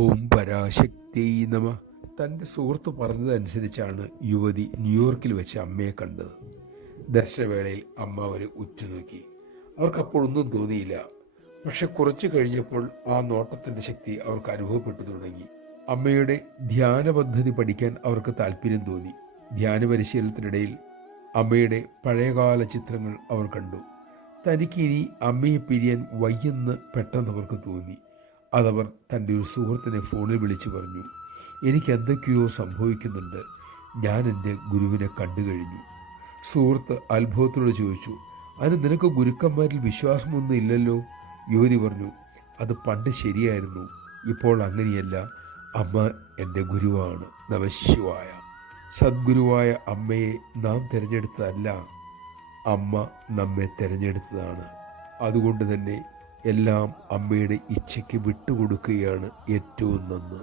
ഓം പരാശക്തി നമ. തൻ്റെ സുഹൃത്ത് പറഞ്ഞതനുസരിച്ചാണ് യുവതി ന്യൂയോർക്കിൽ വെച്ച് അമ്മയെ കണ്ടത്. ദർശനവേളയിൽ അമ്മ അവരെ ഉറ്റുനോക്കി. അവർക്കപ്പോഴൊന്നും തോന്നിയില്ല. പക്ഷെ കുറച്ചു കഴിഞ്ഞപ്പോൾ ആ നോട്ടത്തിൻ്റെ ശക്തി അവർക്ക് അനുഭവപ്പെട്ടു തുടങ്ങി. അമ്മയുടെ ധ്യാന പദ്ധതി പഠിക്കാൻ അവർക്ക് താല്പര്യം തോന്നി. ധ്യാന പരിശീലനത്തിനിടയിൽ അമ്മയുടെ പഴയകാല ചിത്രങ്ങൾ അവർ കണ്ടു. തനിക്ക് ഇനി അമ്മയെ പിരിയാൻ വയ്യെന്ന് പെട്ടെന്ന് അവർക്ക് തോന്നി. അതവർ തൻ്റെ ഒരു സുഹൃത്തിനെ ഫോണിൽ വിളിച്ചു പറഞ്ഞു. എനിക്ക് എന്തൊക്കെയോ സംഭവിക്കുന്നുണ്ട്. ഞാൻ എൻ്റെ ഗുരുവിനെ കണ്ടു കഴിഞ്ഞു. സുഹൃത്ത് അത്ഭുതത്തോട് ചോദിച്ചു, അതിന് നിനക്ക് ഗുരുക്കന്മാരിൽ വിശ്വാസമൊന്നും ഇല്ലല്ലോ? യുവതി പറഞ്ഞു, അത് പണ്ട് ശരിയായിരുന്നു, ഇപ്പോൾ അങ്ങനെയല്ല. അമ്മ എൻ്റെ ഗുരുവാണ്. നമഃശിവായ. സദ്ഗുരുവായ അമ്മയെ നാം തിരഞ്ഞെടുത്തതല്ല, അമ്മ നമ്മെ തിരഞ്ഞെടുത്തതാണ്. അതുകൊണ്ട് തന്നെ എല്ലാം അമ്മയുടെ ഇച്ഛയ്ക്ക് വിട്ടുകൊടുക്കുകയാണ് ഏറ്റവും നന്ന്.